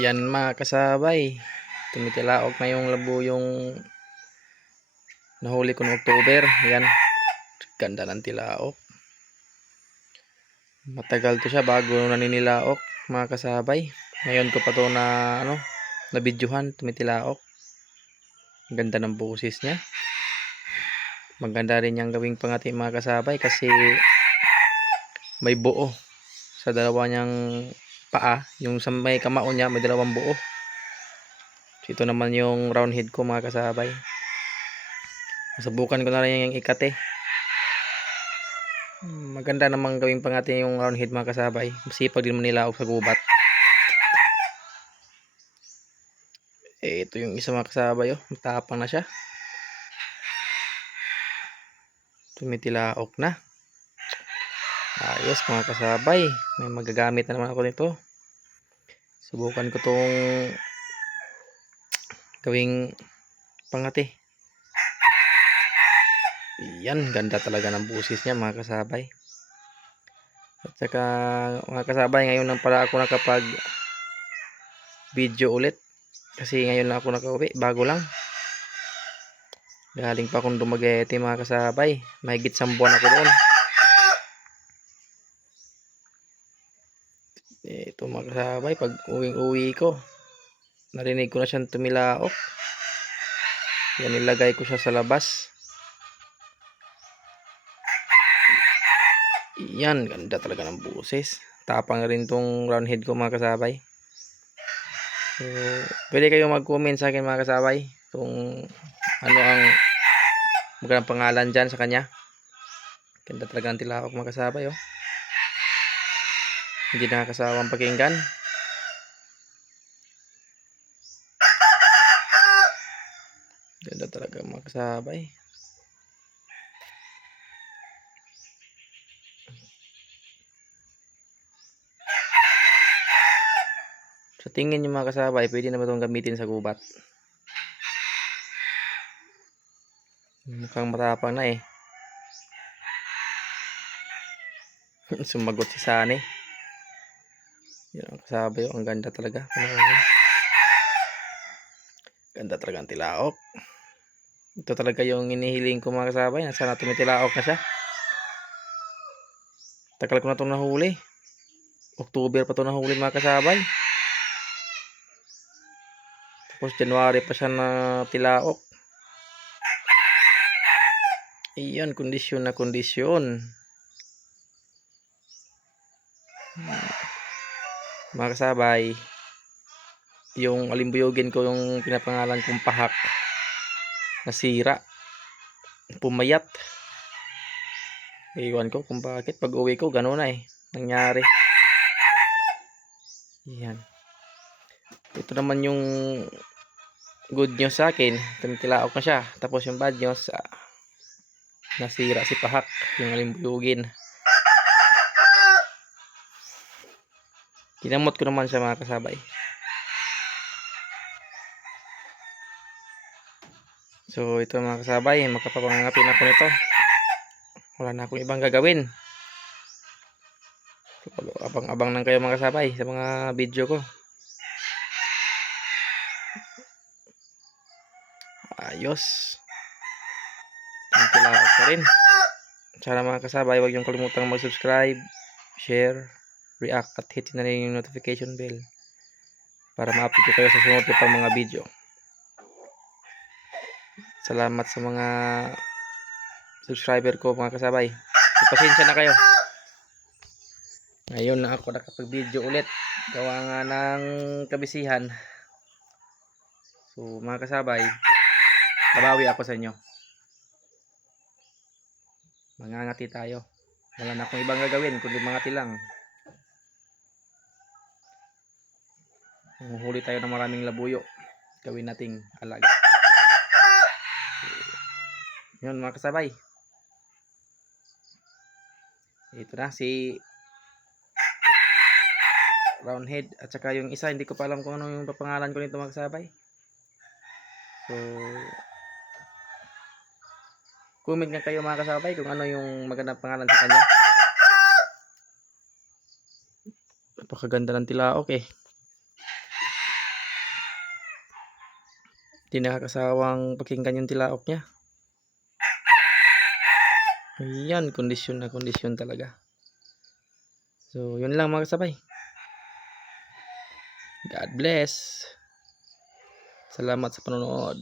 Yan mga kasabay, tumitilaok na yung labo yung nahuli ko noong October. Yan, ganda ng tilaok. Matagal to siya bago naninilaok mga kasabay. Ngayon ko pa to na na videohan, tumitilaok. Ganda ng boses niya. Maganda rin yung gawing pangati mga kasabay kasi may buo sa dalawa niyang paa. Yung sa may kamao niya may dalawang buo. Ito naman yung round head ko mga kasabay. Subukan ko na rin yung ikate. Maganda namang gawing pangati yung round head mga kasabay. Masipag din manilaok sa gubat. Ito yung isa mga kasabay, matapang na siya. Tumitilaok na. Ayos mga kasabay, may magagamit na naman ako nito. Subukan ko tong gawing pangati. Yan, ganda talaga ng busis niya mga kasabay. At saka mga kasabay, ngayon lang pala ako nakapag video ulit. Kasi ngayon lang ako nakauwi, bago lang. Galing pa akong Dumaguete mga kasabay. Mahigit 1 buwan ako doon. Ito mga kasabay, pag uwi ko, narinig ko na siyang tumilaok. Yan, nilagay ko siya sa labas. Yan, ganda talaga ng buses. Tapang rin tong round head ko mga kasabay. So, pwede kayong mag-comment sa akin mga kasabay kung ano ang magandang pangalan dyan sa kanya. Ganda talaga ng tilaok mga kasabay, hindi nakakasawang pakinggan. Ganda talaga mga kasabay. Sa tingin nyo mga kasabay, pwede na ba itong gamitin sa gubat? Mukhang matapang na Sumagot si Sani. Yan ang kasabay, ang ganda talaga. Ganda talaga ang tilaok. Ito talaga yung inihiling ko mga kasabay. Sana tumitilaok na siya. Tagal ko na itong nahuli. October pa ito nahuli mga kasabay. Tapos January pa siya na tilaok. Iyan, kondisyon na kondisyon. Mga kasabay, yung alimbuyogin ko yung pinapangalan kong pahak, nasira, pumayat. Iwan ko kung bakit. Pag uwi ko gano'n na nangyari. Yan. Ito naman yung good news sa akin, tumitilaok na siya. Tapos yung bad news, nasira si pahak, yung alimbuyogin. Kinamot ko naman siya mga kasabay. So ito mga kasabay, makapapangangapin ako nito. Wala na akong ibang gagawin. Abang-abang lang kayo mga kasabay sa mga video ko. Ayos. Tumitilaok pa rin. Sana mga kasabay, huwag niyong kalimutang mag-subscribe, share, react at hit na rin yung notification bell para ma-update ko kayo sa sunod ko pang mga video. Salamat sa mga subscriber ko mga kasabay. Pasensya na kayo. Ngayon na ako nakapag-video ulit. Gawa nga ng kabisihan. So mga kasabay, babawi ako sa inyo. Mangangati tayo. Wala na akong ibang gagawin kundi mangati lang. Huli tayo ng maraming labuyo. Gawin nating alaga. Yun mga kasabay. Ito na si roundhead at saka yung isa hindi ko pa alam kung ano yung pangalan ko nito mga kasabay. So comment nga kayo mga kasabay kung ano yung magandang pangalan sa kanya. Napakaganda ng tilaok Di nakakasawang pakinggan yung tilaok niya. Ayan, kondisyon na kondisyon talaga. So, yun lang mga kasabay. God bless. Salamat sa panonood.